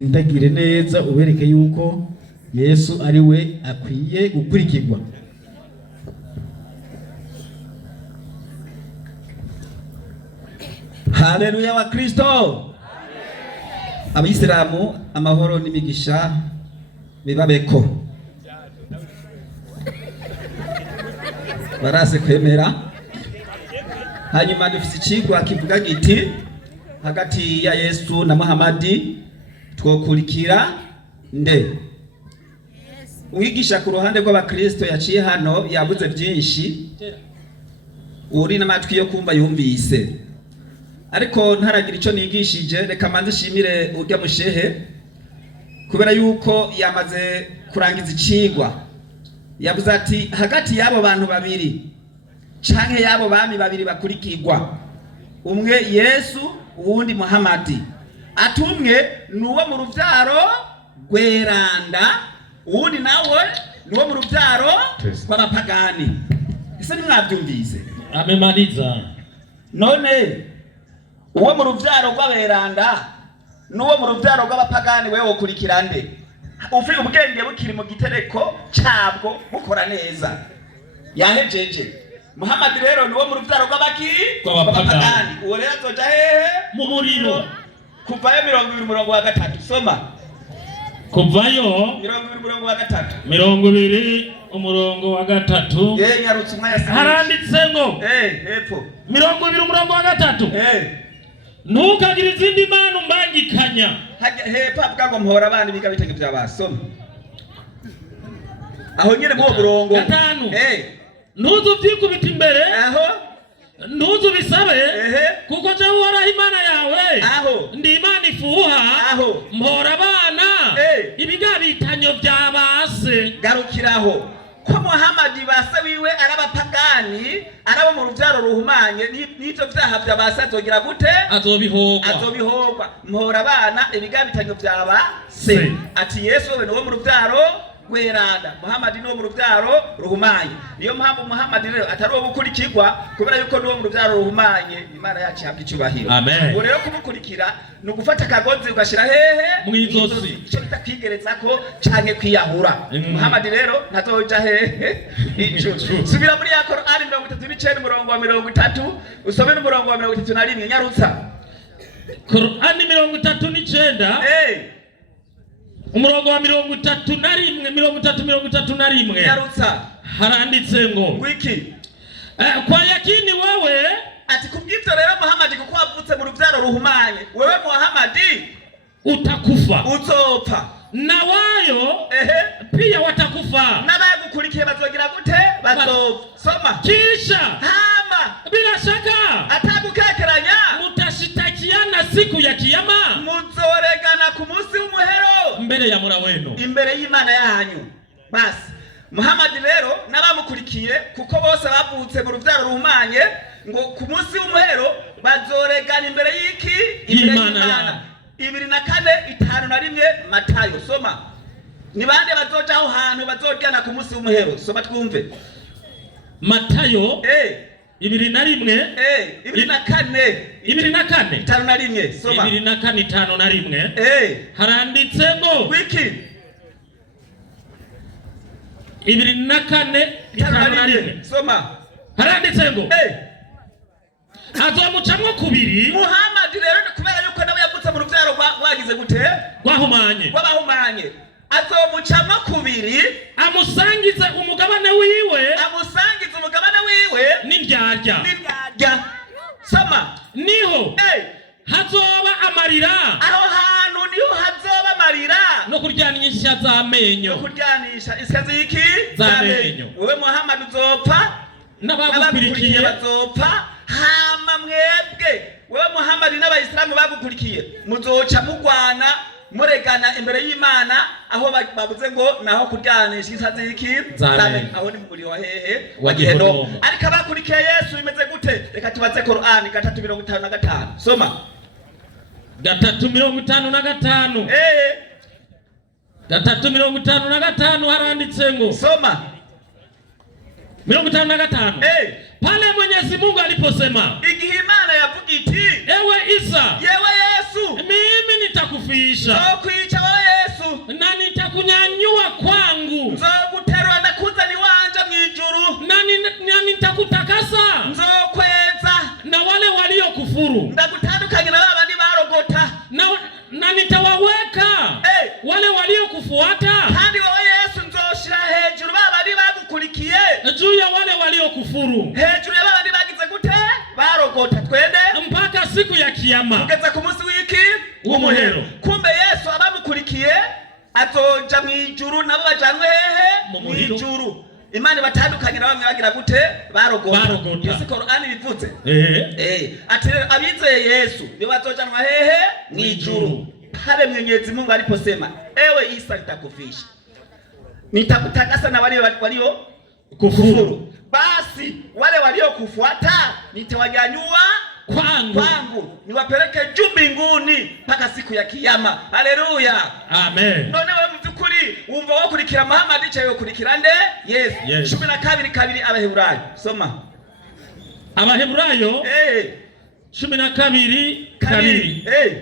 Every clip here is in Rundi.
ndagire neza ubereke yuko Yesu ari we akwiye gukurikirwa. Haleluya wa Kristo. Abisilamu amahoro n'imigisha bibabeko. Barase kwemera. Hanyuma dufite ikigwa kivuga giti hagati ya Yesu na Muhamadi twokurikira nde. Uwigisha ku ruhande rw'abakristo yaciye hano yabuze byinshi, uri n'amatwi yo kumva yumvise, ariko ntaragira icyo nigishije. Reka manze shimire urya mushehe kubera yuko yamaze kurangiza ikigwa. Yavuze ati hagati y'abo bantu babiri canke y'abo bami babiri bakurikirwa, umwe Yesu uwundi Muhamadi, atumwe nuwo mu ruvyaro rweranda, uwundi nawe nuwo mu ruvyaro rw'abapagani. Ese nimwabyumvise? Amemaliza. None uwo mu ruvyaro rw'aberanda nuwo mu ruvyaro rw'abapagani wewe wokurikira nde? Ufi ubwenge bukiri mu gitereko cyabwo bukora neza. Yahejeje. Muhamadi rero nuwo mu ruvyaro rw'abapagani. Uwo rero azoja hehe? Mu muriro. Kuvayo 20:3. Soma. Kuvayo 20:3. 20:3. Nyarutse umwaya sanje. Haranditse ngo hepfo 20:3. Ntukagire izindi mana umbangikanya. Hepfo avuga ngo mpora abana biga bitege bya basoma. Aho nyine mu burongo. Ntuzu byikubita imbere. Ntuzu bisabe. Kuko je uhora Imana yawe. Ndi Imana ifuha. Mpora abana. Ibiga bitanyo bya base. Garukiraho. Ko Muhamadi basa wiwe arabapagani, arabo mu ruvyaro ruhumanye, n'ivyo vyaha vya basa azogira gute? Azobihogwa. Mpora abana ibiga bitanyo vya base. Ati Yesu we no mu ruvyaro rweranda, Muhamadi no mu ruvyaro ruhumanye. Niyo mpamvu Muhamadi rero atari wo gukurikirwa kubera yuko no mu ruvyaro ruhumanye. Imana yacu habwa icyubahiro. Amen. Rero kumukurikira no gufata kagozi ugashira hehe mwizosi, ico bitakwigereza ko canke kwiyahura. Muhamadi rero ntazoja hehe ico. Subira muri ya Qur'ani 39:30 usome n'umurongo wa 31 nyarutsa. Qur'ani 39 umurongo wa 31 nyarutsa. Haranditse ngo wiki kwa yakini wewe, ati kubw'ivyo rero Muhamadi kuko wavutse mu ruvyaro ruhumanye, wewe Muhamadi utakufa, uzopfa, na wayo pia watakufa, n'abagukurikiye bazogira gute? Bazopfa. Soma. Kisha hama bila shaka atagukekeranya mutashitakiana siku ya kiyama, muzoregana ku munsi w'umuhero mbere ya mura wenu, imbere y'Imana yanyu. Basi Muhamadi rero n'abamukurikiye kuko bose bavutse mu ruvyaro ruhumanye, ngo ku munsi w'umuhero bazoregana imbere y'iki? Imana. 2:4-5 Matayo. Soma. Ni bande bazoja aho hantu bazojyana ku munsi w'umuhero? Soma twumve. Matayo 2:1 2:4 5:1. Soma. 2:4-5:1. Haranditse ngo wiki 2:4-5:1. Soma. Haranditse ngo azomucamwo kubiri. Muhamadi rero kubera yuko nawe yavutse mu ruvyaro rwagize gute? Rw'abahumanye. Azomucamwo kubiri, amusangize umugabane wiwe n'indyarya. Soma. Niho hazoba amarira. Aho hantu niho hazoba amarira no kuryanisha z'amenyo. Isya ziki? Z'amenyo. Wewe Muhamadi uzopfa, n'abagukurikiye bazopfa. Hama mwebwe wewe Muhamadi n'abayisilamu bagukurikiye muzoca mugwana muregana imbere y'Imana, aho babuze ngo naho kuryanisha isya ziki? Z'amenyo. Aho ni muri wa hehe wa Gehenomu. Ariko abakurikiye Yesu bimeze gute? Reka tubaze Qur'ani 3:55. Soma. 3:55. 3:55 haranditse ngo. Soma. 55. pale Mwenyezi Mungu aliposema, igihe Imana yavuga iti, ewe Isa, yewe Yesu, mimi nitakufisha, nzokwica wowe Yesu, na nitakunyanyua kwangu, nzoguterura ndakuzana iwanje mwijuru, na nitakutakasa, nzokweza na wale waliokufuru, ndagutandukanya na babandi barogota, na nitawaweka wale waliokufuata, kandi wowe Yesu nzoshira hejuru babandi bagukurikiye, juu ya wale waliokufuru, hejuru ya babandi bagize gute barogota, twende mpaka siku ya kiyama, kugeza ku munsi w'iki w'umuhero. Kumbe Yesu abamukurikiye azoja mwijuru, nabo bajanwe hehe mwijuru. Imana batandukanye na bamwe bagira gute barogota. Yesu Qur'ani bivuze ati abizeye Yesu nibo bazojanwa hehe mwijuru. Pale Mwenyezi Mungu aliposema, ewe Isa, nitakufisha, nitakutakasa na wale walio kufuru, basi wale walio kufuata nitawanyanyua kwangu niwapeleke juu mbinguni mpaka siku ya kiyama. Haleluya, amen. None wewe mzukuri umva wakurikira Muhammad cyayo kurikira nde Yesu. 12:2 Abaheburayo, soma Abaheburayo 12:2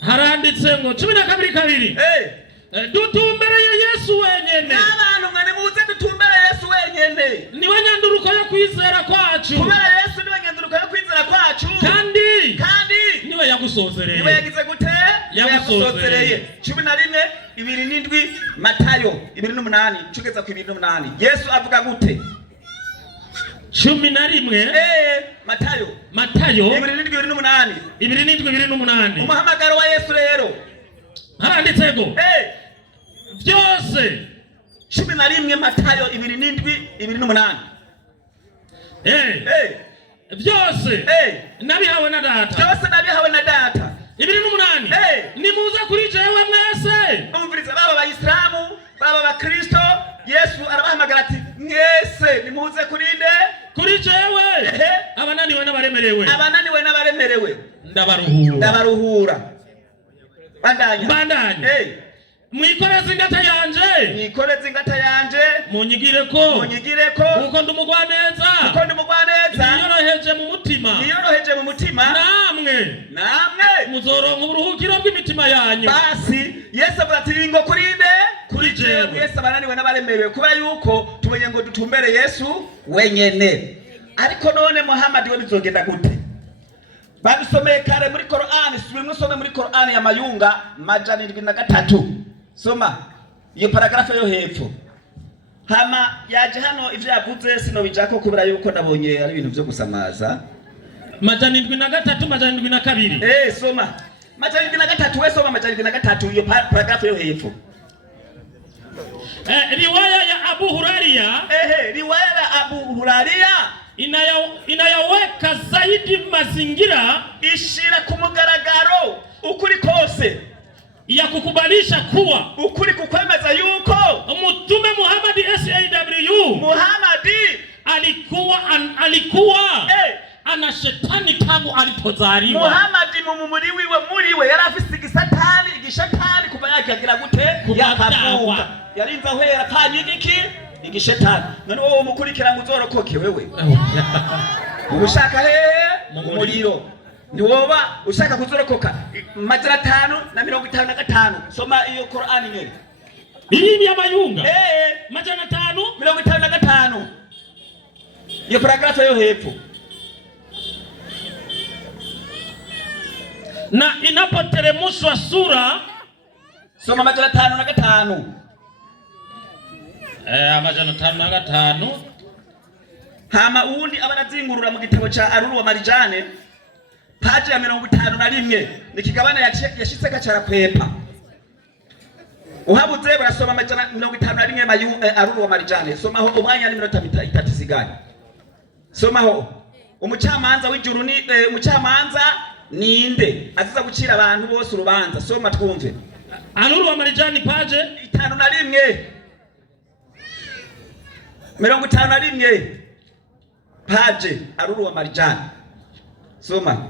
haranditse ngo 12:2 dutumbereye Yesu wenyene, n'abantu mwe muze dutumbere Yesu wenyene, niwe nyanduruko yo kwizera kwacu, kubera Yesu niwe nyanduruko yo kwizera kwacu, kandi niwe yagusozereye, niwe yagize gute yagusozereye. 11:2 Matayo 2:8 kugeza ku 2:8 Yesu avuga gute? 11 Matayo 2:8 umuhamagaro wa Yesu rero haranditse ngo byose 11 Matayo 2:8 byose nabihawe na data, byose nabihawe na data. 2:8 nimuze kuri jewe mwese. Umviriza baba Abayisilamu, baba Abakristo, Yesu arabahamagara ati mwese nimuze kuri nde? Kuri jewe. Abananiwe n'abaremerewe ndabaruhura. Bandanya. Mwikoreze ingata yanje, munyigireko kuko ndumugwaneza, niyoroheje mu mutima, namwe muzoronka uburuhukiro bw'imitima yanyu. Basi Yesu avuga ati ngo kuri jewe Yesu abananiwe n'abaremerewe, kubera yuko tumenye ngo dutumbere Yesu wenyene. Ariko none Muhammad we bizogenda gute? Babisomeye kare muri Qur'ani, subimwe muri Qur'ani ya Mayunga 703. Soma iyo paragrafe yo hepfo. Hama yaje hano ivyo yavuze sino bijako kubera yuko nabonye ari ibintu byo gusamaza. 703 soma 703 we soma 703 iyo paragrafe yo hepfo. Riwaya ya Abu Huraira, riwaya ya Abu Huraira inayaweka zaidi mazingira, ishira ku mugaragaro ukuri kose ya kukubalisha kuwa ukuri kukwemeza yuko Mtume Muhammad SAW Muhammad alikuwa ana shetani tangu alipozaliwa. Muhammad muriwe yari afise igishetani kuva yakigira gute yakavuka, yarinza hwera kanyigiki igishetani. None wowe umukurikira ngo uzorokoke wewe ubushaka hehe umuriro, ntiwoba ushaka kuzorokoka. 555 soma iyo Qur'ani nyene Bibiliya ya Mayunga 555 iyo paragrafu yo hepfo. Na inapoteremshwa sura, soma 555 555 hama uwundi abanazingurura mu gitabo cha Aruru wa Marijane paji ya 51 nikigabana yashitse gacara kwepa. Uhabuze barasoma 51 Aruru wa Marijane. Somaho umwanya ni minota 3 sigani. Somaho umucamanza w'ijuru ni umucamanza ninde aziza gucira abantu bose urubanza. Soma twumve. Aruru wa Marijane paje 51 paje Aruru wa Marijane. Soma.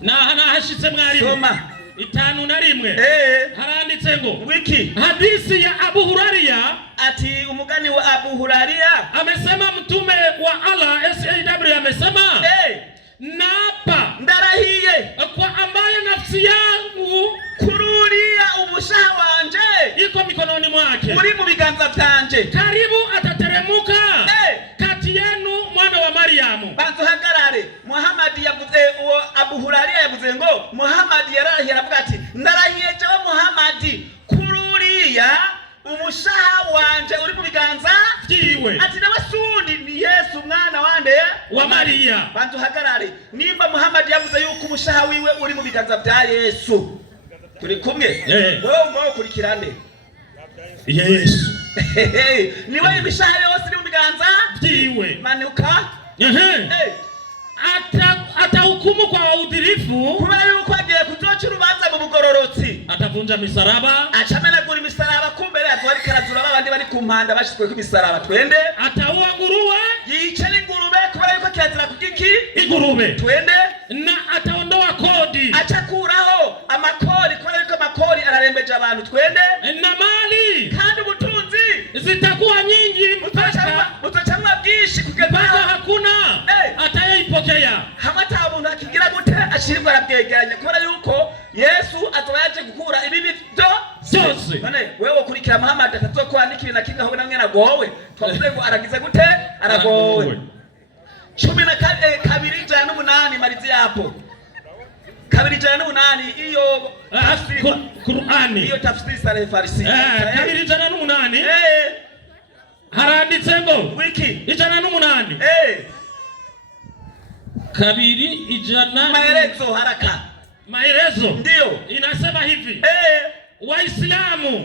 Na hashitse mwari. Soma. 51 haranditse ngo wiki hadithi ya Abu Huraira, ati umugani wa Abu Huraira amesema mtume wa Allah SAW amesema napa ndarahiye kwa ambaye nafsi yangu kururia ubushaha wanje iko mikononi mwake, uri mu biganza vyanje, karibu atateremuka kati yenu mwana wa Mariamu. Bantu hagarare Muhammad yavuze uwo Abu Huraira yavuze ngo Muhammad yarahiye aravuga ati ndarahiye jewe Muhammad kururia umushaha wanje uri mu biganza vyiwe, ati n'abasundi ni Yesu mwana wande wa Maria. Bantu hagarare nimba Muhammad yavuze yuko umushaha wiwe uri mu biganza vya Yesu, turi kumwe wewe kurikirane Yesu niwe imishaha yose iri mu biganza vyiwe, manuka atahukumu kwa udhirifu, kubera yuko agiye kuzoca urubanza mu bugororotsi, atavunja misaraba, acamenagura imisaraba, kumbere atwari karazura babandi bari ku mpanda bashizwe ku misaraba, twende ataua nguruwe, yica n'ingurube kubera yuko kirazira kugiki ingurube, twende na ataondoa kodi, acakuraho amakori kubera yuko amakori ararembeje abantu, twende na mali kandi ubutunzi zitakuwa nyingi mutacamwa bwishi kugeza hakuna atayeipokea, hamata umuntu akigira gute ashirwa arabyegeranya kubera yuko Yesu azoba yaje gukura ibibi byose. None wewe kurikira Muhammad atazokwandika ibintu kinga ho namwe nagowe, twavuze ngo aragize gute aragowe. 12:8 marizi yapo 2:8 iyo Qur'ani iyo tafsiri sare farisi 2:8 haranditse ngo wiki 1:8 2:8 maelezo haraka maelezo ndio inasema hivi Waislamu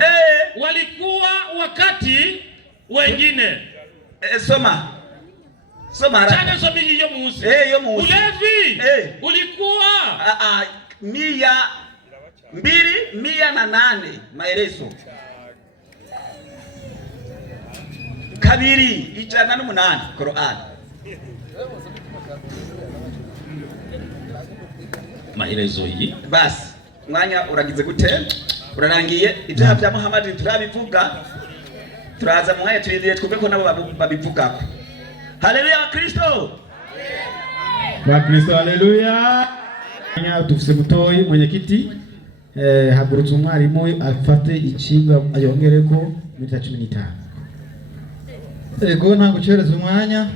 walikuwa wakati wengine soma haraka chana somi hiyo muzi ulevi ulikuwa 208 maelezo 2:8 Qur'an maelezo hii basi mwanya uragize gute urarangiye ibyaha bya Muhammad turabivuga turaza mwanya turindiye twumve ko nabo babivuga. Haleluya Kristo, haleluya. Mwanya tufise mutoyi mwenyekiti hagurutse umwarimu afate ikinga ayongereko minota 15. Ego nta gucereza umwanya,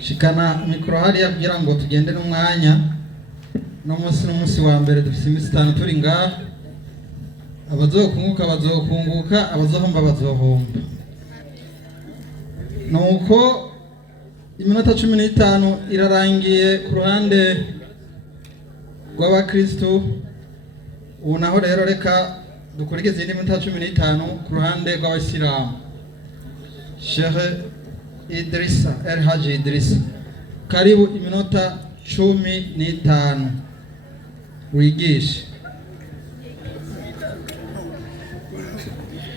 shikana mikoro hariya kugira ngo tugende n'umwanya. No munsi wa mbere dufise imisi 5 turi ngaha, abazokunguka bazokunguka, abazohomba bazohomba. Nuko iminota 15 irarangiye ku ruhande rw'abakristo. Ubu naho rero reka dukurikize indi minota 15 ku ruhande rw'abasilamu. Sheikh Idrissa Haji Idrissa, karibu iminota 15 wigishe.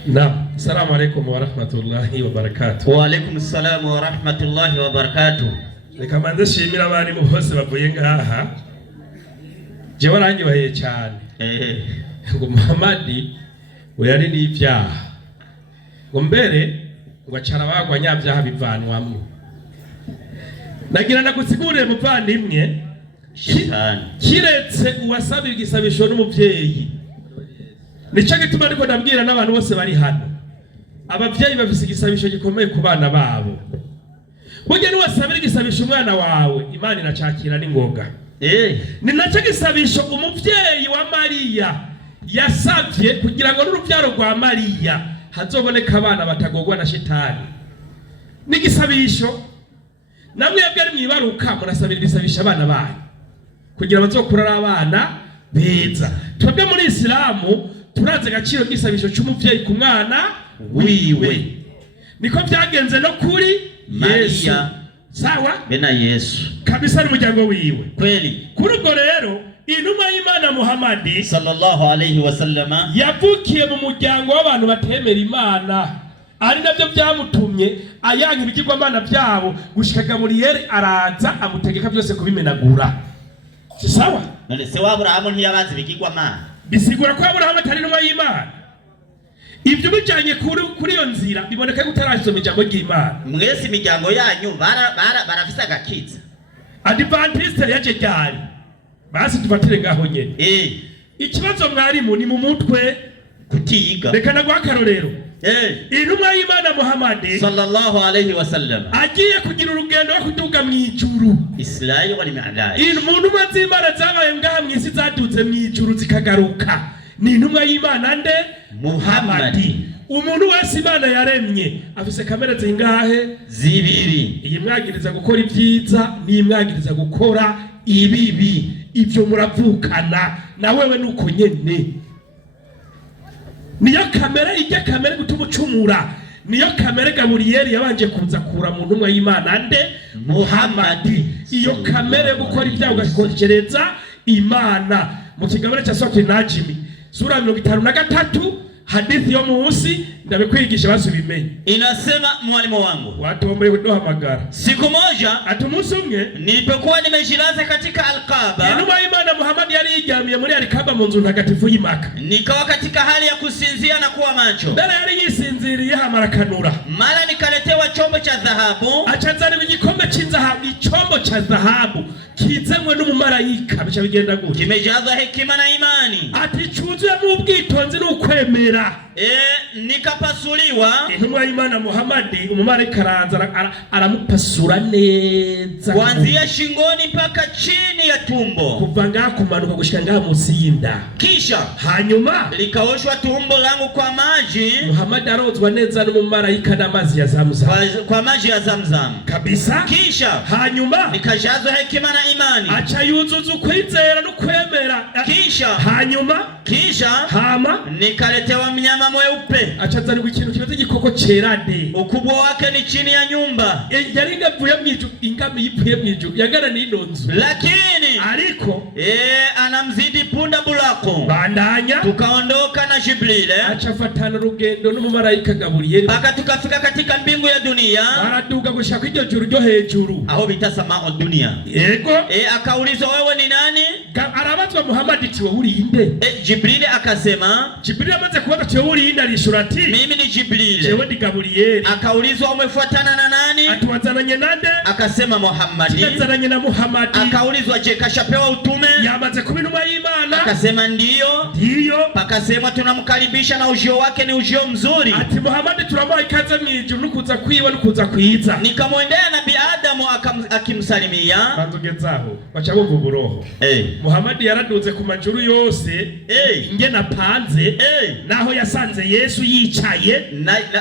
Naam, assalamu alaykum wa rahmatullahi wa barakatuh. Wa alaykum assalam wa rahmatullahi wa barakatuh. Reka manze shimira abari mu bose bavuye ngaha. Jewe arangibaye cyane. Ngo Muhammad we yari n'ibyaha. Ngo mbere ngo acara bagwa nyabyaha bivanwamwe. Nagira nagusigurire muvandimwe kiretse uwasabira igisabisho n'umuvyeyi. Nico gituma ariko ndabwira n'abantu bose bari hano, abavyeyi bafise igisabisho gikomeye ku bana babo. Burya niwasabira igisabisho umwana wawe, Imana inacakira n'ingoga. Ni naco gisabisho umuvyeyi wa Mariya yasavye kugira ngo n'uruvyaro rwa Mariya hazoboneka abana batagogwa na shitani. Nigisabisho namwe yabwari mwibaruka murasabira ibisabisha abana bayo kugira bazokura ari abana beza. Twebwe muri Islamu turaze agaciro k'isabisho c'umuvyeyi ku mwana wiwe, niko byagenze no kuri Yesu. Sawa bena Yesu kabisa n'umuryango wiwe kweli. Kuri ubwo rero inuma y'Imana Muhammad sallallahu alayhi wa sallama yavukiye mu muryango w'abantu batemera Imana, ari nabyo byamutumye ayanga ibigirwamana byabo gushika Gaburiyeli araza amutegeka byose kubimenagura. si sawa? None se wa Aburahamu ntiyabazi bigirwamana? Bisigura ko Aburahamu atari intumwa y'Imana. Ibyo bijanye kuri iyo nzira biboneka ko utarasoma ijambo ry'Imana. Mwese imiryango yanyu barafise agakiza. Adventiste yaje cyane. Basi tufatire ngaho nyene. Ikibazo mwarimu ni mu mutwe kutiga. Reka nagwa akarorero. Intumwa y'Imana Muhammad sallallahu alayhi wa sallam agiye kugira urugendo rwo kuduga mu ijuru. Israeli wali mi'raj. Intumwa z'Imana zabaye ngaha mu isi zaduze mu ijuru zikagaruka. Ni intumwa y'Imana nde? Muhammad. Umuntu wese Imana yaremye afise kamera zingahe? Zibiri. Iyi mwagiriza gukora ibyiza ni mwagiriza gukora ibibi. Ibyo muravukana na wewe nuko nyene. Niyo kamera ijya kamera gutuma ucumura. Niyo kamera Gaburiyeli yabanje kuza kura mu ntumwa y'Imana nde? Muhammad. Iyo kamera gukora ibyago gakongereza Imana. Mu kigabane cya Surah Najm sura 53 hadithi yo munsi ndabikwigisha basubimenye. Inasema mwalimu wangu, watu ombe kudohamagara. Siku moja atumusi umwe nilipokuwa nimejilaza katika Al-Kaaba, intumwa y'Imana Muhammad yari yijamiye muri Al-Kaaba mu nzu ntagatifu y'Imaka. Nikawa katika hali ya kusinzia na kuwa macho. Ndara yari yisinziriye hamara kanura. Mara nikaletewa chombo cha dhahabu. Achazana igikombe cy'inzahabu, ichombo cha dhahabu kizemwe n'umumarayika bica bigenda gute? Kimejazwa hekima na imani. Ati cyuzuye mu bwitonzi n'ukwemera. Nikapasuliwa. Intumwa y'Imana Muhammad umumarayika araza aramupasura neza kuanzia shingoni mpaka chini ya tumbo, kuva ngaho kumanuka gushika ngaho munsi y'inda. Kisha hanyuma likaoshwa tumbo langu kwa maji. Muhammad arozwa neza n'umumarayika n'amazi ya Zamzam, kwa maji ya Zamzam kabisa. Kisha hanyuma nikajazwa hekima na imani, acha yuzuza ukwizera no kwemera. Kisha hanyuma hama nikaletewa mnyama mweupe. Achazana ikintu kimeze igikoko cerade, ukubwa wake ni chini ya nyumba. Yari ngavuye mwiju ingami yipuye mwiju yagara n'indonzo, lakini ariko anamzidi punda bulako. Bandanya tukaondoka na Jibril, achafatana rugendo n'umumarayika Gaburiyeli mpaka tukafika katika mbingu ya dunia. Baraduga gushaka iryo juru ryo hejuru aho bita samaa dunia. Yego akaulizwa wewe ni nani? Arabazwa Muhammad ati wewe uri inde? Jibril akasema, Jibril amaze kubaza ati wewe uri inde? Alishura ati mimi ni Jibril. Jewe ndi Gaburiyeli. Akaulizwa umefuatana na nani? Atuwazananye nande? Akasema Muhammad. Tuwazananye na Muhammad. Akaulizwa je, kashapewa utume? Yamaze kuba intumwa y'Imana? Akasema ndiyo. Pakasema tunamkaribisha na ujio wake ni ujio mzuri. Ati Muhammad turamuha ikaze mw'ijuru nukuza kwiwa nukuza kwiza. Nikamwendea Nabii Adamu akimsalimia. Banzogezaho baca bumva uburoho. Muhammad yaraduze ku majuru yose ingena panze naho yasanze Yesu yicaye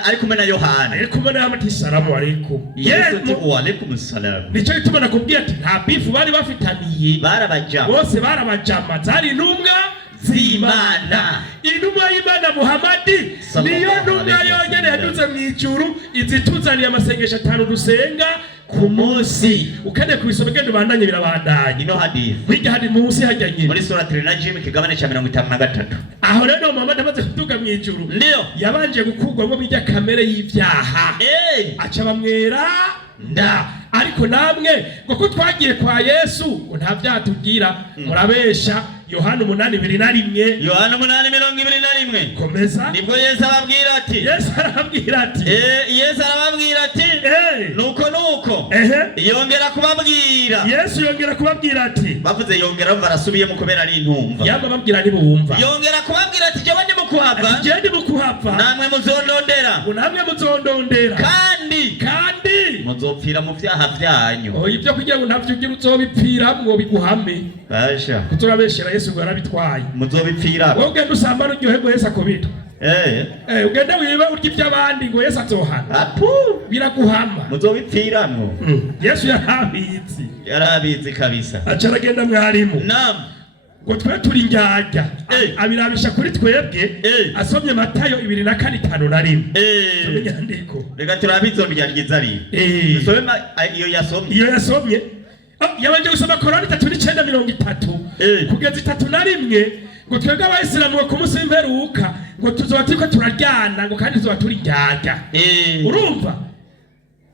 ari kumwe na Yohana. Ari kumwe na Muhammad. Salamu alaykum. Wa alaykum assalam. Nico gituma nakubwira ati nta bifu bari bafitaniye, barabajama bose barabajama, zari intumwa z'Imana. Intumwa y'Imana Muhammad niyo ntumwa yonyene yaduze mw'ijuru izituzaniye amasengesho 5 dusenga ku munsi. Ukende kubisoma gendo bandanye birabandanye. Ino hadithi wiga hadi munsi hajanye muri sura Najm kigabane cha 53. Aho rero Muhammad amaze kuduga mw'ijuru ndio yabanje gukurwamo bijya kamere y'ivyaha. Aca bamwera nda. Ariko namwe ngo twagiye kwa Yesu nta byatubwira murabesha. Yohana 8:21. Yohana 8:21. Komeza. Nibwo Yesu arababwira ati. Yesu arababwira ati. Yesu arababwira ati. Nuko. Yongera kubabwira. Yesu yongera kubabwira ati. Bavuze yongera barasubiye mu kubera ari intumva. Yamba babwira ni bumva. Yongera kubabwira ati je bandi mukuhava. Je ndi mukuhava. Namwe muzondondera. Namwe muzondondera. Kandi muzopfira mu vyaha vyanyu. Ibyo kugira ngo ntavyo ugira uzobipfira mwo biguhame. Basha. Kuturabeshera Yesu ngo arabitwaye. Muzobipfira. Wowe ugenda usambana uryohe ngo Yesu akubita. Ugenda wiba urya iby'abandi ngo Yesu azohana. Biraguhama. Muzobipfiramwo. Yesu yarabizi kabisa. Acaragenda mwarimu. Naam. Ngo twe turi njyajya. Abirabisha kuri twebwe. Asomye Matayo 2:5-1. Tumenya ndiko. Reka turabizo ryagize ari. Dusome iyo yasomye. Yabanje gusoma Korani 3:9-30 kugeza 3:1 ngo twebwe abayisilamu ku munsi w'imperuka ngo tuzoba turiko turaryana ngo kandi tuzoba turi njyajya. Urumva?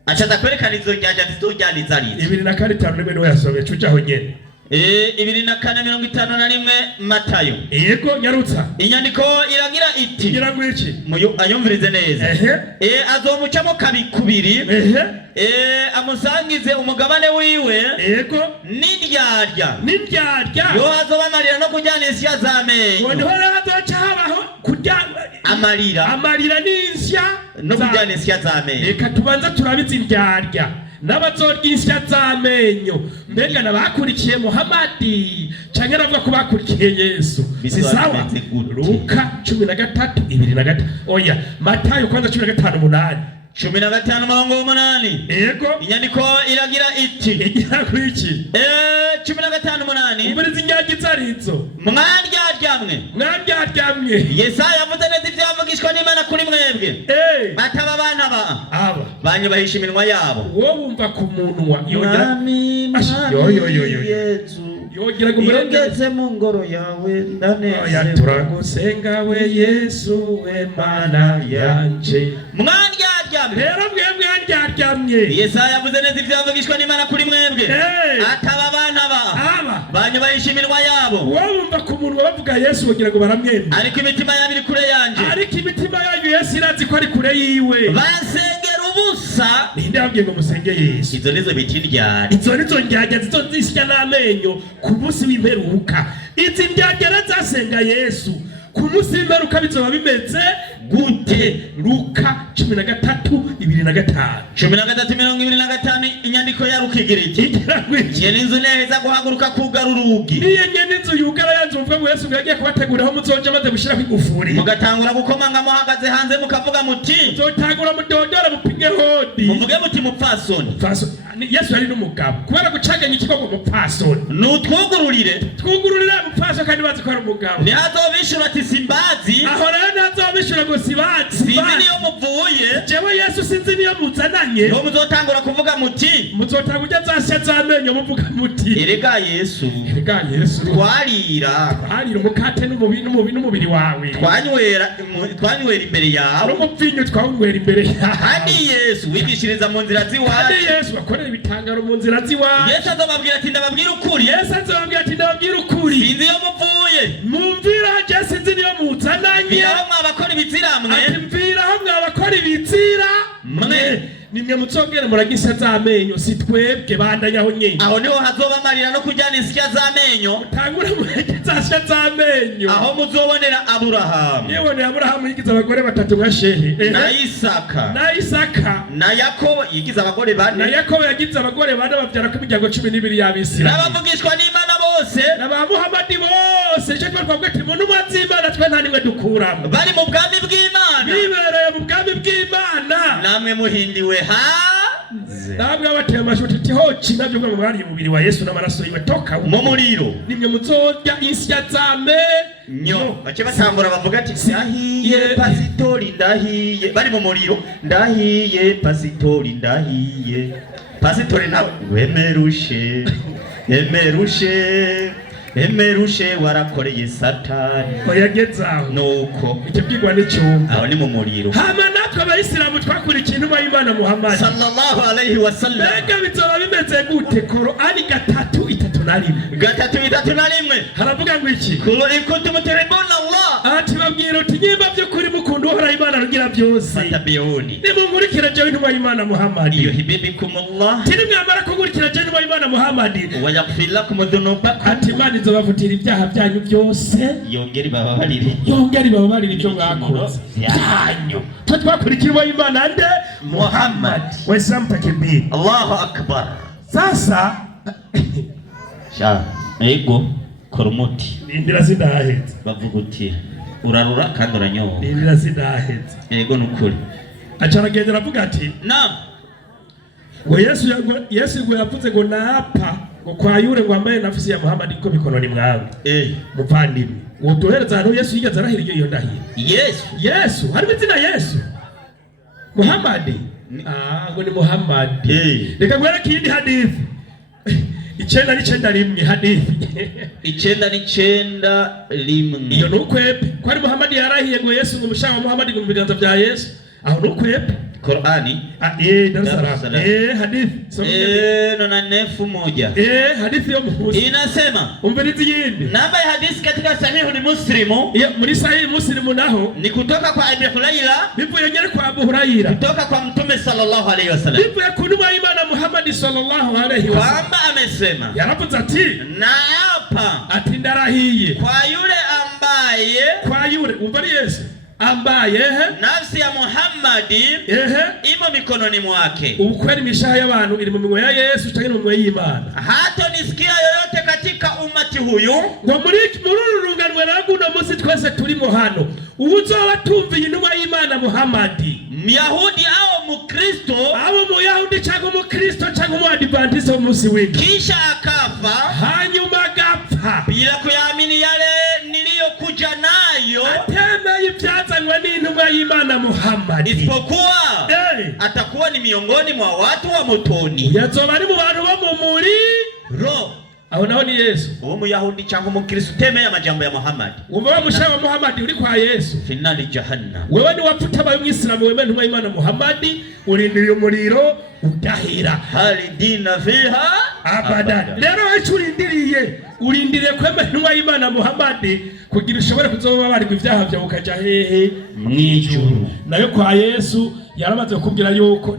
Achaza kwerekana izo njyajya zizojyana izari. 2:5 niwe yasomye cujaho nyene. 24:51 Matayo. Yego nyarutsa. Inyandiko iragira iti. Gira gwiki. Ayumvirize neza. Azomucamo kabikubiri. Amusangize umugabane wiwe. Yego. N'indyarya. N'indyarya. Yo azobamarira no kujyana insya z'amenyo. Wone hora azoca habaho kujyana amarira n'insya no kujyana insya z'amenyo. Reka tubanza turabizi indyarya. N'abazorya insya z'amenyo mbega nabakurikiye Muhamadi canke navuga ko bakurikiye Yesu si sawa. Luka 13:2 oya Matayo kwanza 15:8 15:8 yego inyandiko iragira iti igira kwiki 15:8 uburiza inyagiza arizo mwaryaryamwe Yesaya yavuze neza ivyo yavugishwa n'Imana kuri mwebwe bataba abana aba banyubahisha iminwa yabo wowe wumva ku munwa yongera yongeze mu ngoro yawe ndaneze turagusenga we Yesu we Mana yanje rero mwebwe ndaryaryamye Yesaya yavuze neza ivyo yavugishwa n'Imana kuri mwebwe ataba abana banyubahisha iminwa yabo wowe wumva ku munwa bavuga Yesu wogira ngo baramwemera ariko imitima yabo iri kure yanje ariko imitima yanyu Yesu irazi ko ari kure yiwe basengera ubusa ninde yabwiye ngo musenge Yesu izo nizo bitindyari izo nizo ndyarya zizo zisya n'amenyo ku munsi w'imperuka izi ndyarya zasenga Yesu ku munsi w'imperuka bizoba bimeze gute? Luka 13:25 13:25 inyandiko ya Luka igira iti nyene inzu neza guhaguruka kugara urugi niye nyene inzu yugara yanzu uvuga ngo Yesu ngagiye kubateguriraho muzoje maze gushira kwigufuri mugatangura gukomanga muhagaze hanze mukavuga muti muzotangura mudodora mupige hodi muvuge muti mupfasoni Yesu ari n'umugabo kubera gucaganya ikigogo mupfasoni nutwugururire mupfaso kandi bazi ko ari umugabo ntazobishura ati simbazi aho rero ntazobishura ngo sibazi sinzi niyo muvuye jewe Yesu sinzi niyo muzananye no muzotangura kuvuga muti muzotangura zasya z'amenyo muvuga muti erega Yesu twarira umukate n'umubiri wawe twanywera imbere yawe n'umupfinyo twawunywera imbere yawe kandi Yesu wigishiriza mu nzira ziwawe kandi Yesu akorera ibitangaro mu nzira ziwawe Yesu azobabwira ati ndababwira ukuri sinzi iyo muvuye mumvira je sinzi niyo muzananye aho mwabakora ibizira mwe nimwe mutsogere muragisa z'amenyo si twebwe bandanyaho nyene aho niho hazobamarira no kujyana insya z'amenyo tangura muragisa z'amenyo aho muzobonera Aburahamu yigize abagore 3 nka Shehe na Isaka na Yakobo yigize abagore 4 na Yakobo yagize abagore 4 bavyara ku miryango 12 y'Abisirayeli n'abavugishwa n'Imana bose n'aba Muhamadi bose je twavuga ati muntu mwazimana twe nta nimwe dukuramo bari mu bwami bw'Imana bibereye mu bwami bw'Imana namwe muhindiwe namwe abateye amashuti hoci navyo ngo bari umubiri wa Yesu n'amaraso yiwe toka mu muriro nimwe muzorya insya z'amenyo bace batambura bavuga ati ndahiye pasitori ndahiye bari mu muriro ndahiye pasitori ndahiye pasitori nawe emerushe warakoreye Satani oyagezaho nuko icyo byigwa n'icyumba aho ni mu muriro hama natwe abayisilamu twakurikiye intumwa y'Imana Muhammad sallallahu alaihi wasallam mbega bizoba bimeze gute? Korani 3:31 haravuga ngo iki? kul in kuntum tuhibbuna Allah ati babwira uti nyimba by'ukuri mukunda Uhoraho Imana rugira byose fatabiyuni nimungurikira je intumwa y'Imana Muhammad yuhibbukumullah tinimwamara kugurikira je intumwa y'Imana Muhammad wa yaghfir lakum dhunubakum ati Imana izobavutira ibyaha byanyu byose yongera ibababarire ibyo mwakoze byanyu twakurikirwa Imana nde Muhammad Waislamu takbir Allahu akbar sasa ego korumuti indira zidahetse bavuga uti urarura kandi uranyoba indira zidahetse ego nukuri acaragendera avuga ati ngo Yesu ngo yavuze ngo napa ngo kwa yure ngo ambaye nafsi ya Muhammad iko mikononi mwangu muvandimwe ngo duhereza hano Yesu yigaza arahira iyo ndahira Yesu hari izina Yesu Muhammad ngo ni Muhammad reka gwera kindi hadithi 9:9 hadithi 9:9 iyo nukwepe ko ari Muhammad yarahiye ngo Yesu ngo mushaka Muhammad ngo mu biganza bya Yesu aho nukwepe Qur'ani. Dar es Salaam. Hadithi. Nona nefu moja. Hadithi yo Muslim. Inasema. Umbelizi yindi. Namba ya hadithi katika sahihu ni Muslimu. Muri sahihi Muslimu naho. Ni kutoka kwa Abu Huraira. Bibu yengere kwa Abu Huraira. Kutoka kwa Mtume sallallahu alaihi wasallam. Bibu ya kunuma imana Muhammad sallallahu alaihi wasallam. Kwamba amesema. Yaravuze ati. Na hapa. Ati ndarahiye. Kwa yule ambaye. Kwa yule. Umbali Yesu. Ambaye nafsi ya Muhammadi imo mikononi mwake. Ukweli mishaha y'abantu iri mu minwe ya Yesu cyangwa mu minwe y'Imana. Hata nisikia yoyote katika umati huyu ngo muri urunganwe raguno munsi twese turimo hano uzoba tumviye intumwa y'Imana Muhammadi, Myahudi au Mukristo, abo Muyahudi cyangwa Mukristo cyangwa Muadventista w'umunsi w'indwi, kisha akafa, hanyuma agapfa bila kuyaamini yale niliyokuja nayo, atemeye ibyazanywe n'intumwa y'Imana Muhammadi, isipokuwa atakuwa ni miongoni mwa watu wa motoni. Yazoba ari mu bantu bo mu muriro. Aho naho ni Yesu. Uwo Muyahudi cyangwa Mukristo temeye amajambo ya Muhammad. Umva mushaho wa Muhammad uri kwa Yesu. Finali jahannam. Wewe ni wapfuta abaye umwisilamu wemeye ntumwa y'Imana Muhammadi, urindiriye umuriro udahera. Halidina fiha abadan. Rero aho urindiriye kwemeye ntumwa y'Imana Muhammadi kugira ushobore kuzoba bari ibyaha byawe ukaja hehe mwijuru. Nayo kwa Yesu yaramaze kubwira yuko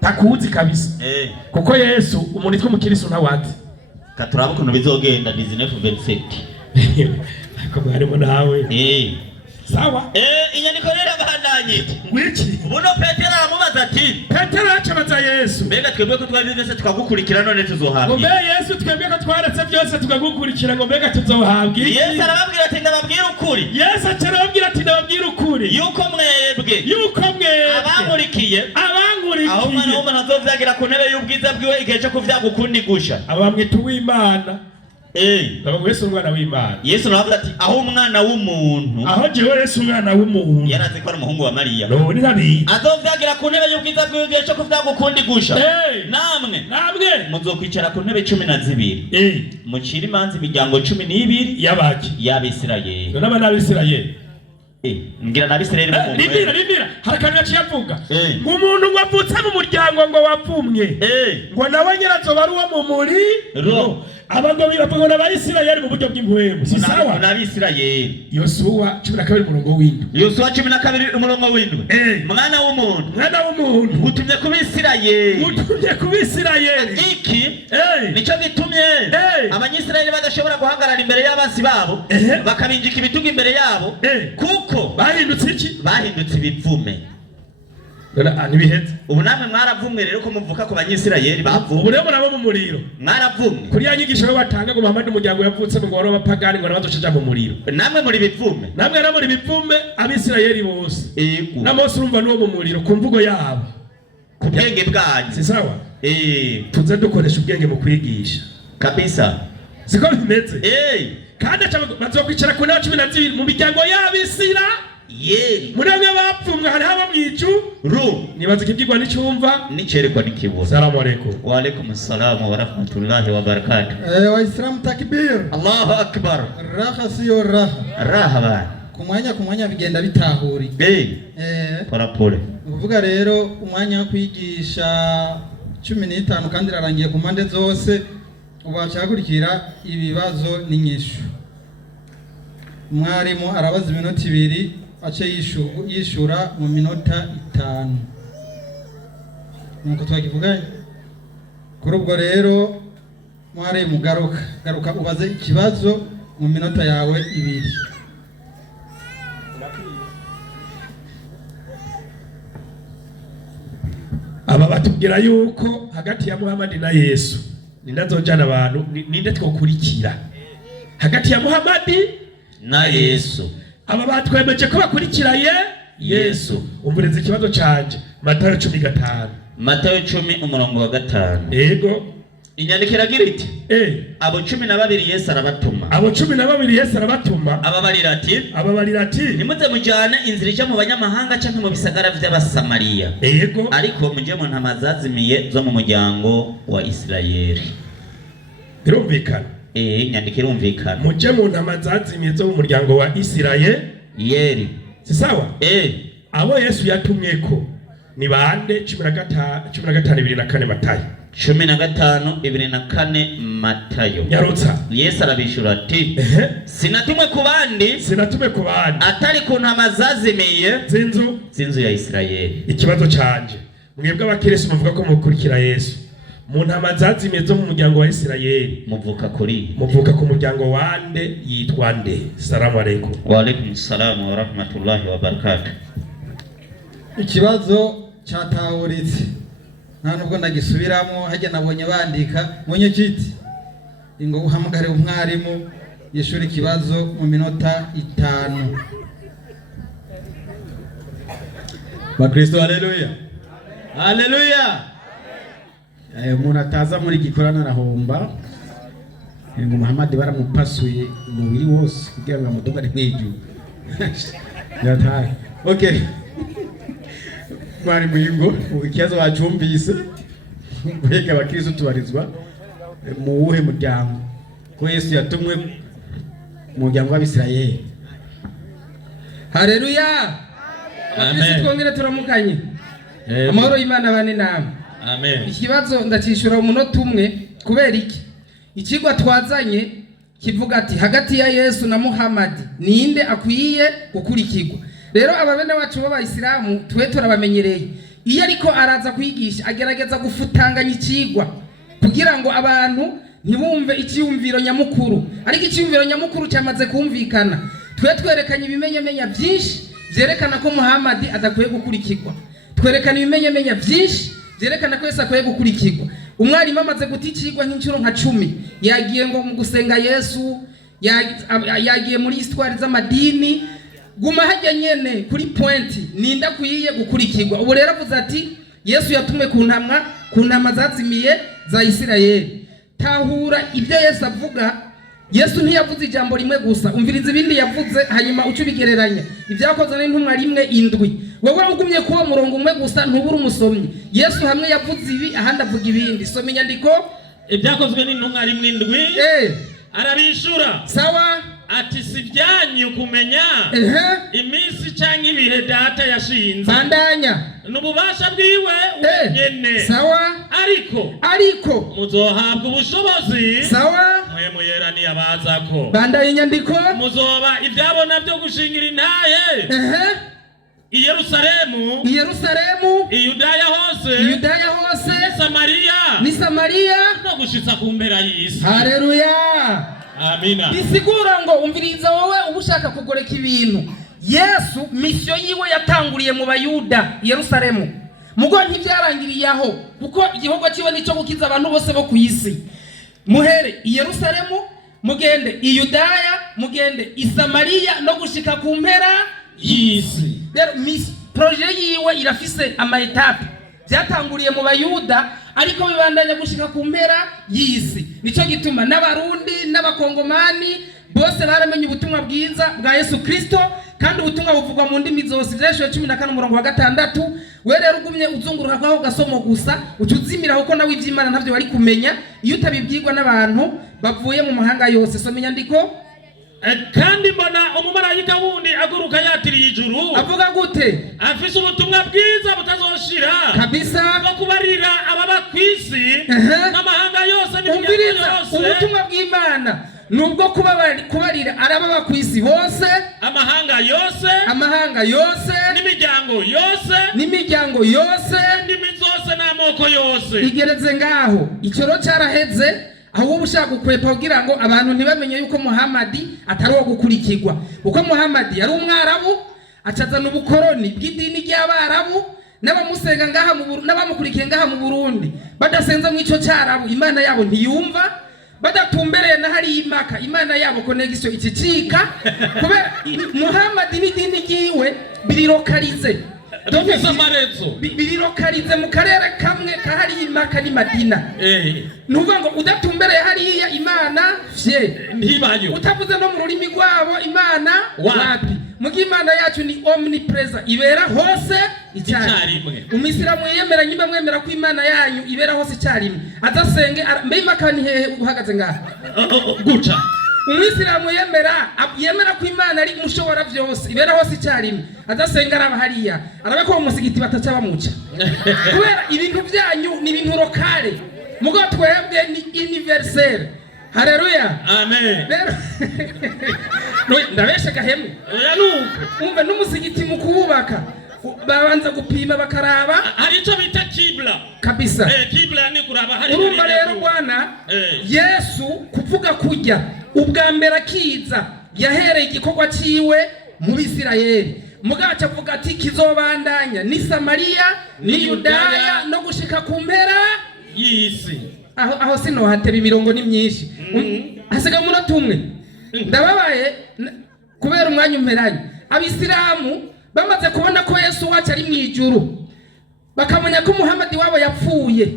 ntakuzi kabisa. Kuko Yesu umuntu itwa Mukristo ntawati. Katuraba kuno bizogenda 19:27. Ako harimo nawe. Sawa? Inyandiko rero abandanye. Wiki. Buno Petero aramubaza ati. Petero acabaza Yesu. Mbega twebwe ko twabivese tukagukurikira none tuzohabwa. Ngo mbega Yesu twebwe ko twaretse byose tukagukurikira ngo mbega tuzohabwa. Yesu arababwira ati ndababwira ukuri. Yesu arababwira ati ndababwira ukuri. Yuko mwebwe. Abamurikiye. Aho mwana w'umuntu azovyagira ku ntebe y'ubwiza bwiwe igihe cyo kuvyaga ukundi gusha. Abamwita uw'Imana. Nabwo Yesu umwana w'Imana. Yesu navuga ati aho umwana w'umuntu. Aho jewe Yesu umwana w'umuntu. Yaraze ko ari umuhungu wa Mariya. No ni nabi. Azovyagira ku ntebe y'ubwiza bwiwe igihe cyo kuvyaga ukundi gusha. Namwe muzokwicara ku ntebe 12. Mucira imanza imiryango 12 y'abaki y'Abisirayeli. Naba n'Abisirayeli. Ngira n'Abisirayeli mu Libira harakanya yavuga umuntu wavutse mu muryango ngo wapfumwe ngo nawe nyirazo bari uwo mu muriro abango bibavuga n'Abisirayeli mu buryo bw'impwemu. Si sawa n'Abisirayeli. Yosuwa 12 umurongo w'indwi. Yosuwa 12 umurongo w'indwi. Mwana w'umuntu gutumye ku Bisirayeli. Iki nico gitumye Abanyisirayeli badashobora guhagarara imbere y'abasi babo bakabinjika ibitugu imbere yabo kuko bahindutse iki? Bahindutse ibivume. Nibihetse. Ubu namwe mwaravumwe rero ko muvuka ku Banyisirayeli bavumwe. Ubu rero murabo mu muriro. Mwaravumwe. Kuri ya nyigisho yo batanga ngo Muhammad umuryango yavutse ngo wari abapagani ngo nabazocaja mu muriro. Namwe muri bivume. Namwe rero muri bivume Abisirayeli bose. Na Mose urumva n'uwo mu muriro ku mvugo yabo. Ku bwenge bwanyu. Si sawa? Tuze dukoresha ubwenge mu kwigisha. Kabisa. Siko bimeze. Kandi bazokwicara ku ntebe 12 mu miryango y'Abisirayeli. Murange bapfumwe hari haba mwijuru. Nibaza ikibwirwa n'icyumva nicerekwa n'ikibuza. Assalamu alaykum. Wa alaykum assalam wa rahmatullahi wa barakatuh. Waislamu takbir. Allahu akbar. Raha siyo raha. Raha ba. Kumwanya bigenda bitahuri. Pole. Uvuga rero umwanya wo kwigisha 15 kandi rarangiye ku mpande zose. Ubacakurikira ibibazo n'inyishu. Mwarimu arabaza iminota 2 ace yishura mu minota 5. Nuko twagivuganye. Kuri ubwo rero mwarimu garuka ubaze ikibazo mu minota yawe 2. Aba batubwira yuko hagati ya Muhammad na Yesu nindazojana abantu ninde twokurikira hagati ya Muhammad na Yesu. Aba batwemeje ko bakurikira Yesu. Umureze ikibazo canje Matayo 10:5. Matayo 10 umurongo wa 5. Yego. Inyandikira gira iti abo 12 Yesu arabatuma. Abo 12 Yesu arabatuma. Ababarira ati nimuze mujyane inzira ije mu banyamahanga cyangwa mu bisagara by'Abasamariya. Yego. Ariko mujye mu ntama zazimiye zo mu muryango wa Isirayeli. Birumvikana. Inyandikira umvikana. Mujye mu ntama zazimiye zo mu muryango wa Isirayeli. Yeri. Si sawa? Abo Yesu yatumye ko ni bande? 15:2-4 Matayo 15:2-4 Matayo. Nyarutsa. Yesu arabishura ati sinatumwe ku bandi atari ku ntama zazimiye zinzu ya Isirayeli. Ikibazo canje mwebwe abakristo muvuga ko mukurikira Yesu, mu ntama zazimiye zo mu muryango wa Isirayeli muvuka ku muryango wande, yitwa nde? Salamu alaykum. Wa alaykum salam wa rahmatullahi wa barakatuh. Ikibazo cyatahuritse nta nubwo nagisubiramo, hajya nabonye bandika munye kiti ngo uhamagare umwarimu yishura ikibazo mu minota 5. Bakristo, haleluya haleluya. Umuntu ataza muri gikorana arahomba ngo Muhammad baramupasuye umubiri wose kugira ngo amudogare mwijuru. Yataye. Okay. Mwari mwingo ikibazo wacumbise mbega abakristo tubarizwa mu wuhe muryango? Ko Yesu yatumwe mu muryango w'Abisirayeli. Haleluya. Abakristo twongere turamukanye. Amahoro y'Imana bane namwe. Amen. Ikibazo ndacishura umunota umwe kubera iki? Ikigwa twazanye kivuga ati hagati ya Yesu na Muhammad ninde akwiye gukurikirwa? Rero ababene wacu b'Abayisilamu twe turabamenyereye, iyo ariko araza kwigisha agerageza gufutanganya ikigwa kugira ngo abantu ntibumve icyumviro nyamukuru, ariko icyumviro nyamukuru cyamaze kumvikana. Twe twerekanye ibimenyamenya byinshi byerekana ko Muhammad adakwiye gukurikirwa, twerekana ibimenyamenya byinshi byerekana ko Yesu akwiye gukurikirwa. Umwarimu amaze guta ikigwa nk'inshuro nka 10, yagiye ngo mu gusenga Yesu, yagiye muri histoire z'amadini. Guma hajya nyene kuri point ninda kuyiye gukurikirwa. Ubu rero avuze ati Yesu yatumwe ku ntama zazimiye za Isirayeli. Tahura ibyo Yesu avuga. Yesu ntiyavuze ijambo rimwe gusa, umviriza ibindi yavuze hanyuma ucu bigereranya. Ibyakozwe n'intumwa rimwe 7. Wowe ugumye kuba murongo umwe gusa ntubura umusomyi. Yesu hamwe yavuze ibi ahandi avuga ibindi. Soma inyandiko. Ibyakozwe n'intumwa rimwe 7 arabishura. Sawa. Ati sibyanyu kumenya iminsi cyangwa ibihe data yashinze. Bandanya. N'ububasha bwiwe wenyene. Sawa. Ariko muzohabwa ubushobozi. Sawa. Mwe muyerani abazako. Bandanya inyandiko. Muzoba ibyabona byo gushingira intaye. I Yerusalemu, i Yudaya hose, ni Samariya, no gushitsa ku mpera y'isi. Haleluya. Amina. Bisigura ngo umviriza wowe ubushaka kugoreka ibintu. Yesu mission yiwe yatanguriye mu Bayuda i Yerusalemu. Mugo ntibyarangiriye aho kuko igihugu kiwe nico gukiza abantu bose bo ku isi. Muhere i Yerusalemu, mugende i Yudaya, mugende i Samariya no gushika ku mpera y'isi. Rero projet yiwe irafise ama etape. Byatanguriye mu Bayuda ariko bibandanya gushika ku mpera y'isi. Nico gituma n'abarundi n'abakongomani bose baramenye ubutumwa bwiza bwa Yesu Kristo, kandi ubutumwa buvugwa mu ndimi zose. Vyesho 14:6. We rero ugumye uzunguruka kwaho gasomo gusa ucuzimira kuko nawe ivy'Imana ntavyo bari kumenya iyo utabibwirwa n'abantu bavuye mu mahanga yose. Soma inyandiko. Kandi mbona umumarayika wundi aguruka yatiriye ijuru. Avuga gute? Afise ubutumwa bwiza butazoshira kabisa bwo kubarira ababa kwisi n'amahanga yose n'imiryango yose. Ubutumwa bw'Imana nubwo kubarira arababa kwisi hose, amahanga yose n'imiryango yose n'indimi zose n'amoko yose. Igereze ngaho icoro cyaraheze. Aho ubushaka gukwepa kugira ngo abantu ntibamenye yuko Muhammad atari wo gukurikirwa. Uko Muhammad yari umwarabu acazana ubukoroni bw'idini ry'abarabu n'abamusenga ngaha n'abamukurikiye ngaha mu Burundi badasenza mu ico cyarabu, Imana yabo ntiyumva. Badatumbereye na hari imaka Imana yabo connection ikicika kubera Muhammad n'idini ryiwe birirokarize. Birirokarize mu karere kamwe kahari imaka ni Madina. Nuvuga ngo udatumbereye hariya Imana ntibayo. Utavuze no mu rurimi rwabo Imana wapi? Mugi Imana yacu ni omnipresent, ibera hose icyarimwe. Umisiramu yemera nyimba mwemera ko Imana yanyu ibera hose icyarimwe. Azasenge mbe imaka ni hehe uhagaze ngaha? Guca. Umisiramu yemera ko Imana ari ari mushobora byose ibera hose icyarimwe adasenga araba hariya arabe ko mu musigiti bataca bamuca kubera ibintu byanyu ni ibintu lokale mugo twebwe ni universel. Haleluya, amen. Ndabesha gahemu oya nuko umve n'umusigiti mu kubaka babanza gupima bakaraba hari icyo bita kibla kabisa. Kibla ni kuraba hari urumva rero bwana Yesu kuvuga kujya ubwa mbere akiza yahereye igikorwa ciwe mu Bisirayeli mugaca avuga ati kizobandanya ni Samariya ni Yudaya no gushika ku mpera y'isi. Aho sino hateba imirongo ni myinshi hasiga umunota umwe ndababaye kubera umwanya umperanye. Abisilamu bamaze kubona ko Yesu wacu ari mu ijuru bakamenya ko Muhammad wabo yapfuye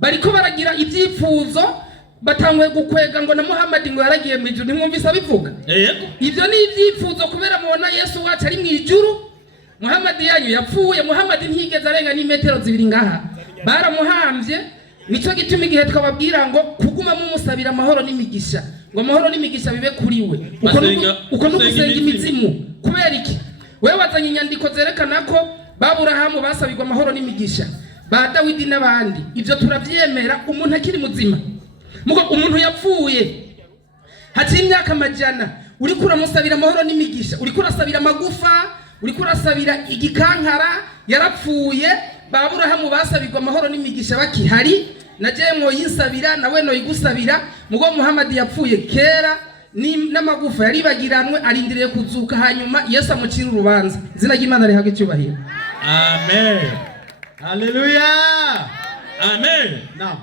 bariko baragira ibyifuzo batanguye gukwega ngo na Muhammad ngo yaragiye mu ijuru. Nimwumvise abivuga ibyo ni ibyifuzo kubera mubona Yesu wacu ari mu ijuru. Muhammad yanyu yapfuye. Muhammad ntigeze arenga ni metero 2 ngaha baramuhambye. Nico gituma igihe twababwira ngo kuguma mu musabira amahoro n'imigisha ngo amahoro n'imigisha bibe kuri we uko no gusenga imizimu. Kubera iki? Wewe wazanye inyandiko zerekana ko Baburahamu basabirwa amahoro n'imigisha ba Dawidi n'abandi. Ivyo turavyemera umuntu akiri muzima. Muko umuntu yapfuye hati imyaka majana uri kuramusabira amahoro n'imigisha, uri kurasabira amagufa, uri kurasabira igikankara yarapfuye. Baburahamu basabirwa amahoro n'imigisha bakihari naje mwo yinsabira nawe no igusabira. Mugo Muhammad yapfuye kera n'amagufa yari bagiranwe arindiriye kuzuka hanyuma Yesu amucira urubanza. Izina ry'Imana rihabwe icyubahiro. Amen. Haleluya. Amen. Naam.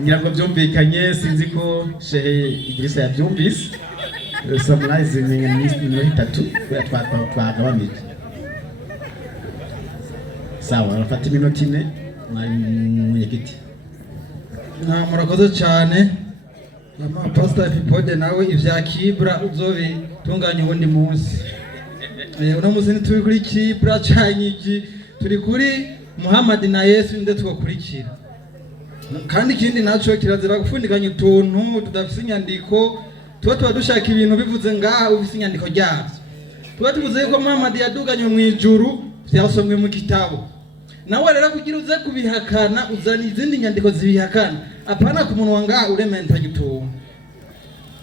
Ngira byumvikanye sinzi ko Shehe Idrissa yabyumvise. Summarize ni 3 twagabamije. Sawa, arafata iminota 4 mwenyekiti. Murakoze cyane. Pastor Pipode nawe ivya kibra uzobe tunganye ubundi munsi. Uno munsi ntituri kuri kibra cyanyiki turi kuri Muhammad na Yesu nde twakurikira. Kandi ikindi naco kirazira gufundikanya utuntu tudafise inyandiko tuba dushaka ibintu bivuze ngaha ufise inyandiko ryavyo. Tuba tuvuze ko Muhammad yaduganye mu ijuru byasomwe mu kitabo. Nawe rero kugira uze kubihakana uzana izindi nyandiko zibihakana apana ku muntu wanga urementa gitumo.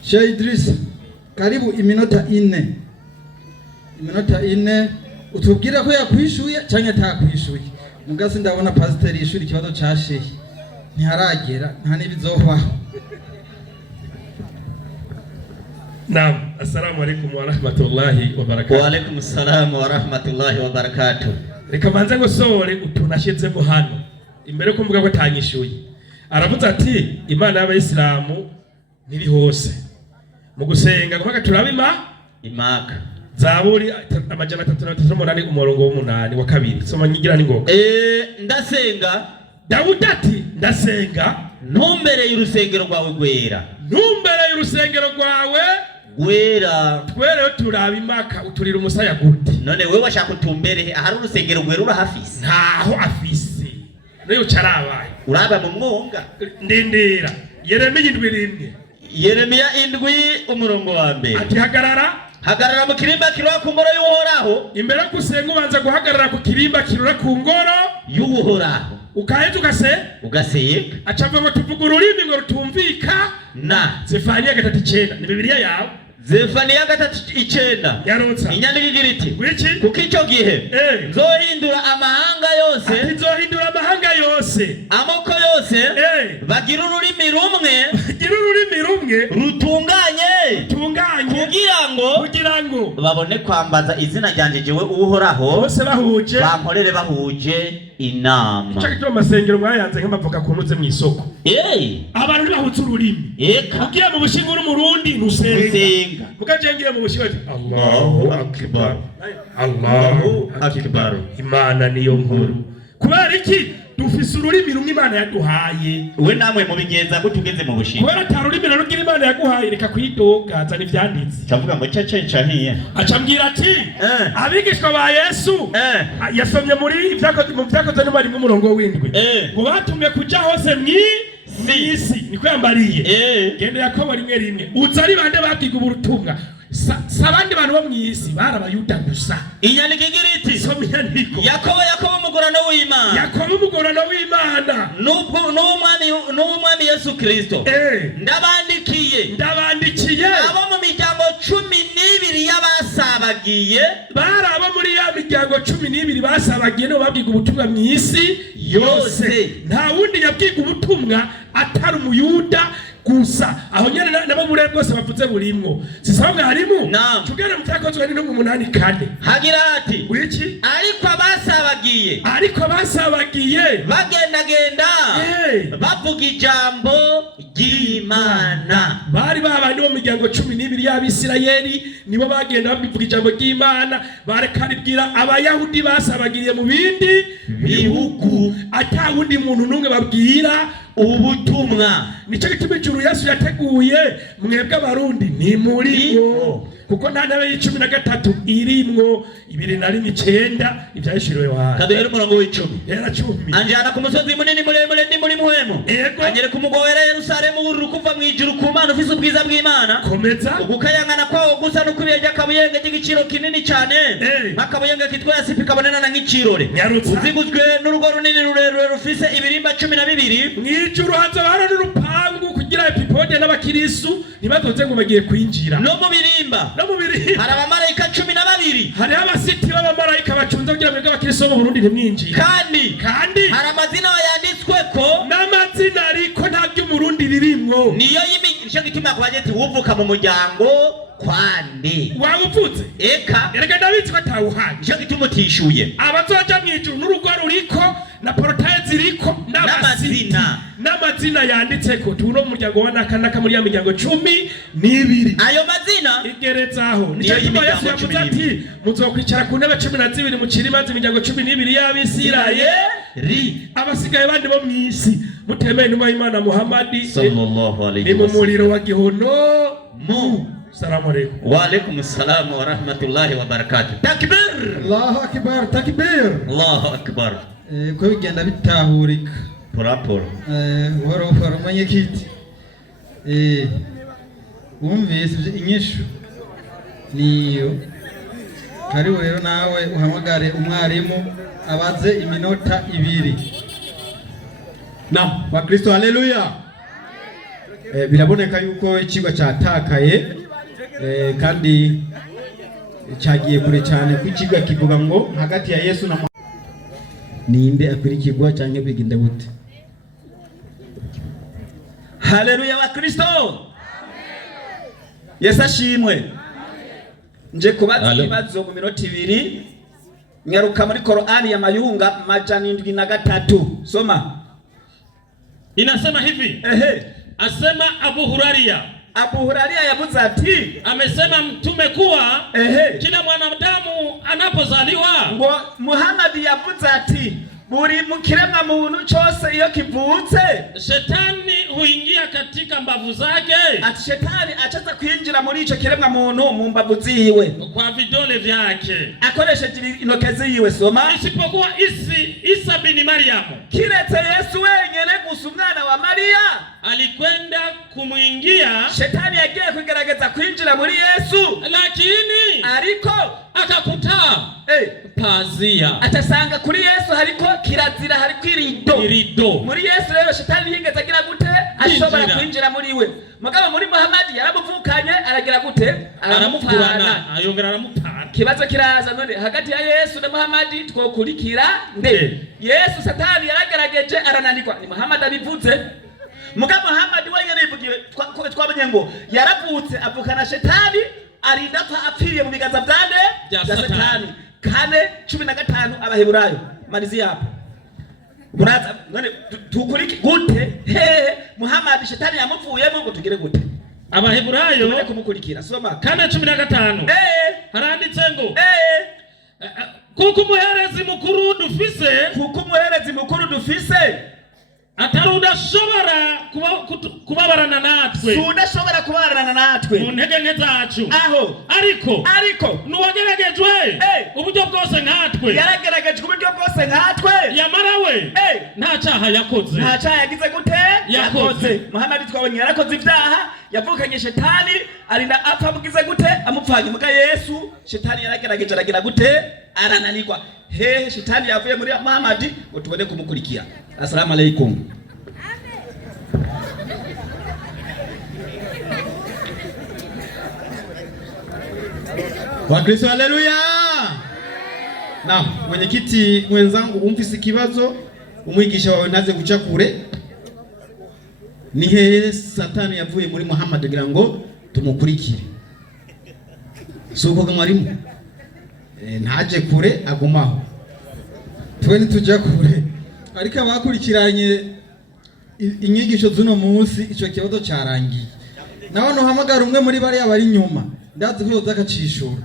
Shehe Idrissa karibu iminota 4 utubwira ko yakwishuye cyangwa atakwishuye. Mugasi ndabona pastor yishuri ikibazo ca Shehe ntiharagera nta nibizovaho. Naam, assalamu alaykum wa rahmatullahi wa barakatuh. Wa alaykum assalam wa rahmatullahi wa barakatuh. Reka manze ngo sore utunashizemo hano imbere ko mvuga ko tanyishuye. Aravuze ati Imana y'Abayisilamu niri hose mu gusenga ngo turaba imaka Zaburi amajana 338 umurongo w'8 wa kabiri. Soma nyigira ni ngoga. Ndasenga Dawudi ati ndasenga ntumbereye urusengero rwawe gwera. Ntumbereye urusengero rwawe gwera. Twere turaba imaka uturira umusaya gute. None wewe washaka utumbere ahari urusengero gwera urahafise. Ntaho afise. Niyo carabaye. Uraba mu mwonga. Ndindira. Yeremiya 7:1. Yeremiya 7 umurongo wa mbere. Ati hagarara mu kirimba kirura ku ngoro y'Uhoraho. Imbere gusenga ubanza guhagarara ku kirimba kirura ku ngoro y'Uhoraho. Ukaheza ugaseka. Acava ngo tuvuga ururimi ngo rutumvika na Zefaniya 3:9 ni Bibiliya yawe. Zefaniya 3:9 yarutsa inyandiko igira iti wiki kuko icyo gihe nzohindura amahanga yose. Nzohindura amahanga yose amoko yose bagira ururimi rumwe rutunganye kugira ngo babone kwambaza izina ryanje jewe Uhoraho bose bahuje bankorere bahuje inama. Icyo gituma amasengero mwayanze nk'amavuka kunuze mu isoko. Abantu bahutse ururimi. Ugiye mu bushingo n'umurundi nusenga. Mukajengiye mu bushingo Allahu Akbar. Allahu Akbar. Imana niyo nkuru. Kubera iki dufise ururimi rumwe Imana yaduhaye. We namwe mu bigenza ko tugeze mu bushingo. Kubera tarurimi narugira Imana yaguhaye reka kwidoga zana ivyanditse. Cavuga ngo cahiye. Acambwira ati abigishwa ba Yesu yasomye muri ibyakozwe n'umari mu murongo w'indwi. Ngo batumye kuja hose mw'isi niko yambariye. Gende Yakobo 1:1. Uza ari bande babwiga ubutumwa. abandi bantu bo mw'isi bari abayuda gusa. Inyandiko igira iti soma inyandiko. Yakobo umugorano w'Imana. Yakobo umugorano w'Imana. N'umwami Yesu Kristo. Ndabandikiye abo mu miryango 12 y'abasabagiye. Bari abo muri ya miryango 12 basabagiye no babwiga ubutumwa mw'isi yose. Nta wundi yabwiga ubutumwa atari umuyuda gusa. Aho nyene nabo bure bwose bavuze burimwo. Sisabwe harimo. Tugere mu cyakozwe ni no mu 8:4. Hagira ati wiki ariko abasabagiye bagendagenda bavuga ijambo ry'Imana. Bari babandi bo mu miryango 12 y'Abisirayeli nibo bagenda babivuga ijambo ry'Imana. Barekaribwira abayahudi basabagiye mu bindi bihugu atawundi muntu numwe babwira ubutumwa. Nico gituma ijuru Yesu yateguye mwebwe abarundi ni murimwo, kuko nta ntebe y'13 irimwo 2:9 ivyashiriwe wawe. Kaduhere umurongo w'10. Era 10. Anjana ku musozi munini muremure ndi muri muhemo. Anyere ku mugowera Yerusalemu w'uru kuva mu ijuru ku Mana ufise ubwiza bw'Imana. Komeza. Ugukayangana kwawo gusa no kubiyejya kabuyenge y'igiciro kinini cyane. Makabuyenge kitwa yasipi kabonena na nk'ikirore. Uziguzwe n'urugo runini rurerure rufise ibirimba 12. Mw'ijuru hanze baro n'urupangu kugira epipode n'abakirisu ntibatonze ngo bagiye kwinjira. No mu birimba hari abamarayika 12. Hari abasiti b'abamarayika bacunze kugira ngo abakirisu bo mu Burundi ntimwinjire. Kandi hari amazina yanditsweko n'amazina ariko nta by'umurundi ririmwo. Niyo y'imigisho gituma kubageti wuvuka mu muryango kwande wawuvutse eka erega ndabitse ko tawuhanje. Nico gituma utishuye abazoja mw'ijuru n'urugo ruriko na portail ziriko n'amazina yanditseko tuno mu muryango wa nakanaka muri ya miryango 12. Ayo mazina igeretsaho nico gituma Yesu yavuze ati muzokwicara ku ntebe 12 mu kirimazi imiryango 12 y'Abisirayeli. Abasigaye bandi bo mw'isi mutemeye intumwa y'Imana Muhammad sallallahu alaihi wasallam. Ni mu muriro wa gihono mu. Assalamu alaikum. Wa alaikum assalam wa rahmatullahi wa barakatuh. Takbir. Allahu akbar. Takbir. Allahu akbar. Ko bigenda bitahurika poraporo woro manye kiti wumvise inyishu niyo. Karibu rero nawe uhamagare umwarimu abaze iminota 2. Naam, wa Kristo haleluya. Biraboneka yuko ikigwa cyatakaye kandi cyagiye kure cyane ku ikigwa kivuga ngo hagati ya Yesu na ninde akurikirwa cyangwa bigenda gute. Haleluya wa Kristo. Yesu ashimwe. Nje kubaza ibibazo mu minota 2 nyaruka muri Qur'ani ya Mayunga 773. Soma. Inasema hivi. Asema Abu Huraria yavuze ati amesema mtume kuwa kila mwanadamu anapozaliwa ngo Muhammad yavuze ati buri mukiremwa muntu cyose iyo kivutse shetani huingia katika mbavu zake. Ati shetani achaza kuinjira muri ico kiremwa muntu mu mbavu ziwe kwa vidole vyake akoresheje intoke ziwe. Soma. Isipokuwa Isa bin Maryam, kiretse Yesu wenyene gusa umwana wa Maria alikwenda kumuingia shetani yagiye kugerageza kwinjira muri Yesu, lakini ariko akakuta pazia atasanga kuri Yesu hariko kirazira, hariko irido muri Yesu. Rero shetani yingeze agira gute ashobora kwinjira muri we. Mugabo muri Muhammad yaramuvukanye aragira gute aramupfana ayongera aramupfana. Kibazo kiraza none hagati ya Yesu na Muhammad twokurikira nde? Yesu satani yaragerageje arananirwa, ni Muhammad abivuze. Mugabo Muhammad wenyene yivugiye twabonye ngo yaravutse avukana shetani arinda apfiriye mu biganza bya satani. 4:15 Abaheburayo malizi yapo. Buraza none tukuriki gute Muhammad shetani yamuvuyemo ngo tugire gute? Abaheburayo bari kumukurikira. Soma 4:15 haranditse ngo kuko umuherezi mukuru dufise atari udashobora kubabarana natwe, udashobora kubabarana natwe mu ntege nke zacu, aho ariko nuwageragejwe uburyo bwose nkatwe, yarageragejwe uburyo bwose nkatwe, yamara we nta cyaha yakoze, nta cyaha yagize gute yakoze. Muhammad twabonye yarakoze ibyaha, yavukanye shetani arinda apfa amugize gute amupfanye. Muga Yesu shetani yaragerageje aragira gute arananirwa. Shetani yavuye muri Muhammad ngo tubone kumukurikira. Assalamu alaikum. Wakristo, haleluya. Na mwenyekiti mwenzangu, umfise ikibazo umwigisha wawe naze guca kure. Ni hehe Satani yavuye muri Muhammad kugira ngo tumukurikire? Suko mwarimu ntaje kure agumaho, twe ntitujya kure, ariko abakurikiranye inyigisho z'uno munsi icyo kibazo cyarangiye. Naho nohamagara umwe muri bari abari nyuma, ndazi ko yoza akacishura,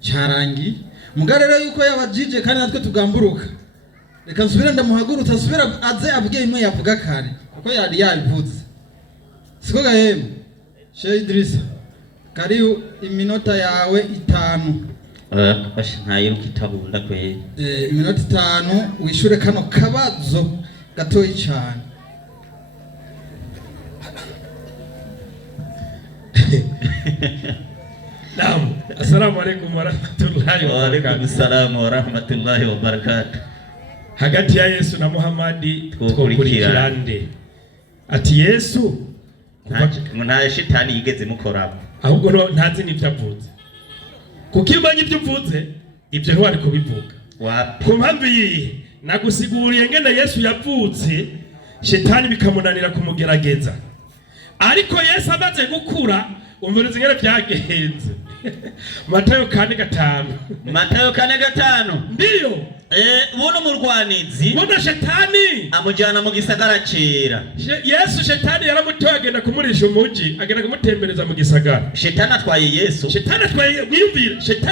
cyarangiye. Mugare rero yuko yabajije kandi natwe tugamburuka, reka nsubire ndamuhagurutsa asubira aze abwiye imwe yavuga kare kuko yari yabivuze. Siko gahemu Sheikh Idrissa, kari iminota yawe 5. Ntayiruka itabunda kwe. Iminota 5 wishure kano kabazo gatoyi cyane. Naam, assalamu alaikum warahmatullahi wabarakatuh. Wa alaikum assalam warahmatullahi wabarakatuh. Hagati ya Yesu na Muhammad twokurikirande. Ati Yesu nta shetani yigeze mukoramo, ahubwo ntazi n'ibyo avuze. Kuko imanye ibyo uvuze ibyo ntwari kubivuga. Ku mpamvu yihe nagusiguriye ngene Yesu yavutse shetani bikamunanira kumugerageza, ariko Yesu amaze gukura umviriza ngene byagenze. Matayo 4:5. Matayo 4:5. Ndiyo. Buno murwanizi buno shetani amujana mu gisagara cera. Yesu shetani yaramutoye agenda kumurisha umuji, agenda kumutembereza mu gisagara. Shetani atwaye Yesu. Shetani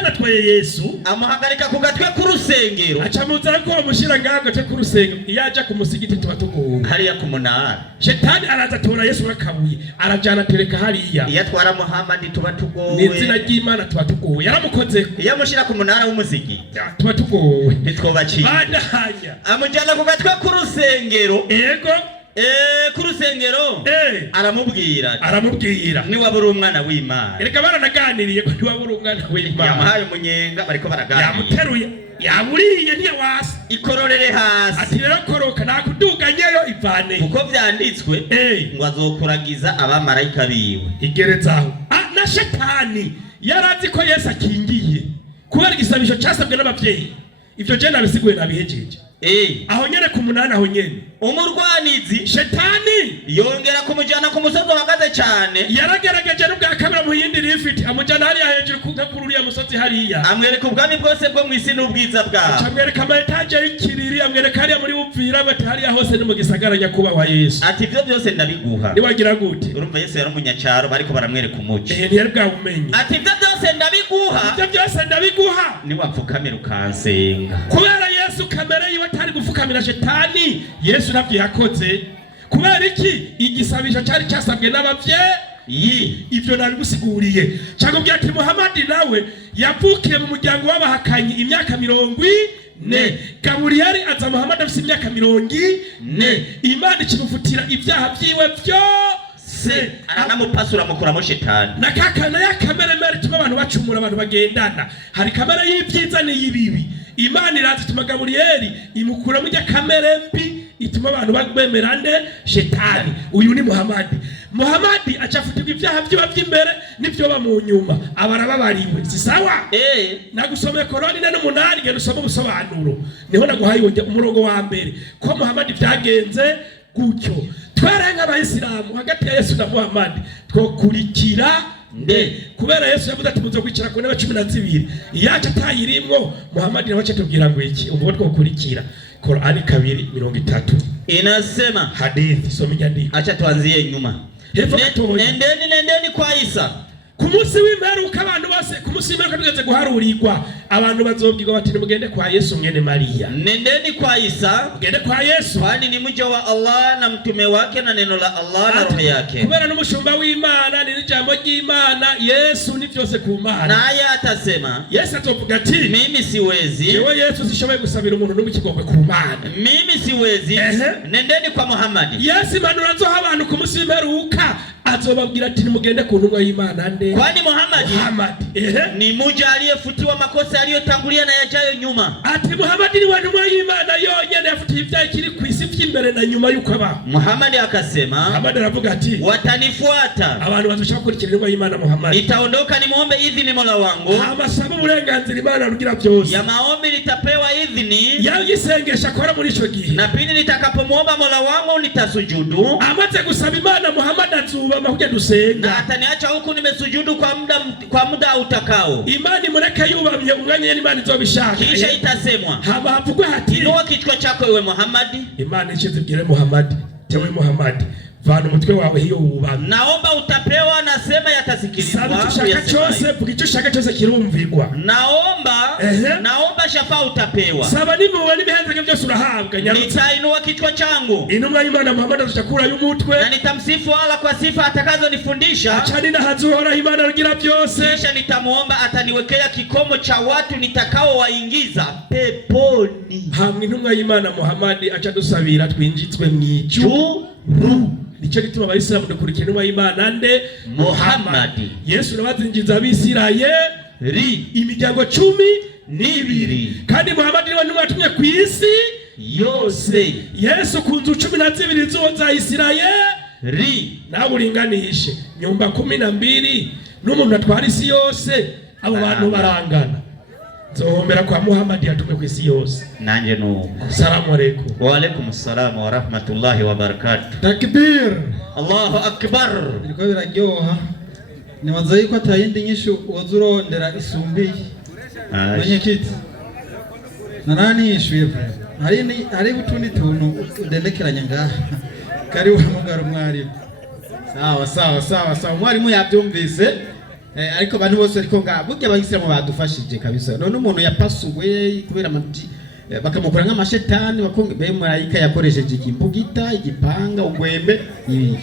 atwaye Yesu amuhagarika ku gatwe k'urusengero, acamuza ko bamushira ngaho gatwe k'urusengero. Yaje ku musigiti tuba tuguwe hariya ku munara. Shetani araza tora Yesu bakabuye arajana tereka hariya. Yatwara Muhammad tuba tugowe, n'izina ry'Imana tuba tugowe. Yaramukoze yamushira ku munara w'umusigiti tuba tugowe. Badahanya amujana ku gatwe k'urusengero. Yego k'urusengero aramubwira ni wabura umwana w'Imana. Ereka baranaganiriye ko ni wabura umwana w'Imana. Yamuhaye umunyenga bariko baraganira, yamuteruye yaburiye ntiyawasi ikororere hasi. Ati rero koroka nakuduganyeyo ivane, kuko vyanditswe ngo azokuragiza abamarayika biwe. Igerezaho na shetani yarazi ko Yesu akingiye kubera igisabisho cyasabwe n'abavyeyi. Ivyo je nabisiguye nabihejeje. Aho nyene ku munana aho nyene umurwanizi shetani yongera kumujana ku musozi uhagaze cyane. Yaragerageje n'ubwa kabiri mu yindi rifiti amujana hariya hejuru kururiya musozi hariya, amwereka ubwami bwose bwo mu isi n'ubwiza bwawe, amwereka amataje y'ikiriri, amwereka hariya muri Buvira bati hariya hose ni mu gisagara nyakubahwa Yesu. Ati ivyo byose ndabiguha. Niwagira gute? Urumva Yesu yari umunyacaro bariko baramwereka umuji. Ntiyari bwabumenye. Ati ivyo byose ndabiguha. Ivyo byose ndabiguha niwapfukamira ukansenga. Kubera Yesu kamere yiwe atari gufukamira shetani, Yesu nabyo yakoze. Kubera iki? Igisabisho cyari cyasabwe n'abavyeyi. Ivyo nabigusiguriye. Cyangwa ati Muhammad nawe yavukiye mu muryango w'abahakanyi imyaka 40. Gaburiyeli aza Muhammad afite imyaka 40. Imana ikimufutira ibyaha byiwe byose, aranamupasura mukuramo shetani. Nakakana ya kamere mere tuma abantu bacumura, abantu bagendana. Hari kamere y'ibyiza n'iyibibi. Imana iraza ituma Gaburiyeli imukura mu rya kamere mbi ituma abantu babemerane shetani. Uyu ni Muhammad. Muhammad acafutirwa ibyaha byiba by'imbere n'ibyo ba mu nyuma, abarababariwe. Si sawa? Nagusomeye Korani 8 ngene usoma ubusobanuro, niho naguhaye umurongo wa mbere ko Muhammad byagenze gutyo. Twarenga abayisilamu hagati ya Yesu na Muhammad twokurikira kubera Yesu yavuze ati muzo kwicara ku ntebe 12 yaca atayirimwo. Muhammad nawe acatubwira ngo iki ubwo twokurikira. Qur'ani 2:30 inasema, hadithi soma nyandiko. Acha tuanzie nyuma. Nendeni kwa Isa ku munsi w'imperuka abantu bose ku munsi w'imperuka tugeze guharurirwa abantu bazobwirwa bati nimugende kwa Yesu mwene Maria. Nendeni kwa Isa, mugende kwa Yesu, kwani ni mja wa Allah na mtume wake na neno la Allah na roho yake. Kubera n'umushumba w'Imana ni jambo ry'Imana, Yesu ni vyose ku Mana. Naye atasema, Yesu atovuga ati mimi siwezi. Yewe Yesu sishoboye gusabira umuntu n'umukigongwe ku Mana. Mimi siwezi. Nendeni kwa Muhammad. Yesu impanuro zo abantu ku munsi w'imperuka azobabwira ati nimugende ku ntumwa y'Imana nde. Kwani Muhammad ni mja aliyefutiwa makosa aliyotangulia na yajayo nyuma. Ati Muhammad ni ntumwa y'Imana yonyene yafutiye ibyaha kiri ku isi by'imbere na nyuma yuko aba. Muhammad akasema, Muhammad aravuga ati watanifuata. Abantu bazoshaka kurikira ntumwa y'Imana Muhammad. Nitaondoka nimuombe idhini Mola wangu. Amasaba uburenganzira Imana rugira byose. Ya maombi nitapewa idhini. Yagisengesha akora muri ico gihe. Na pili nitakapomuomba Mola wangu nitasujudu. Amaze gusaba Imana Muhammad azuba mahuja dusenga. Na ataniacha huku nimesujudu kwa muda utakao. Imani mureke yubamye umwanya y'Imana izobishaka. Kisha itasemwa, haba havugwa hati inua kichwa chako ewe Muhammad. Imana ichizibwire Muhammad, tewe Muhammad vana umutwe wawe hiyo ubamye. Naomba utapewa, nasema yatasikilizwa. Sabe cyose vugico shaka cyose kirumvigwa. Naomba shafa utapewa. Saba nimuwe nibihenze byose urahabwa nyarutse. Nitainua kichwa changu. Intumwa y'Imana Muhammad azashakura y'umutwe. Na nitamsifu Allah kwa sifa atakazonifundisha. Achani na hazuhora Imana rugira byose. Kisha nitamuomba ataniwekea kikomo cha watu nitakao waingiza peponi. Hamwe intumwa y'Imana Muhammad acha dusabira twinjitswe mwijuru. Nico gituma abayisilamu dukurikira intumwa y'Imana nde Muhammad. Yesu nabazinjiza abisirayeli imiryango 12 kandi Muhammad niwe ntumwa yatumye ku isi yose. Yesu ku nzu 12 zoza Isirayeli nawe uringanishe nyumba 12 n'umuntu atwara isi yose, abo bantu barangana. Zohombera kwa Muhammad yatumwe ku isi yose. Nanje nuko. Assalamu alaykum. Wa alaykum assalam wa rahmatullahi wa barakatuh. Takbir. Allahu akbar. Biriko biraryoha. Nibaza yuko atayindi nyishu wozurondera isumbiye. Mwenye kiti. Narani yishuye pre. Hari utundi tuntu udendekeranya ngaha. Kari uhamugara umwarimu. Sawa. Umwarimu yabyumvise. Ariko abantu bose ariko burya abayisilamu badufashije kabisa. None umuntu yapasuwe kubera amati bakamukora nk'amashetani bakonge be marayika yakoresheje ikimbugita, igipanga, ugwembe ibi.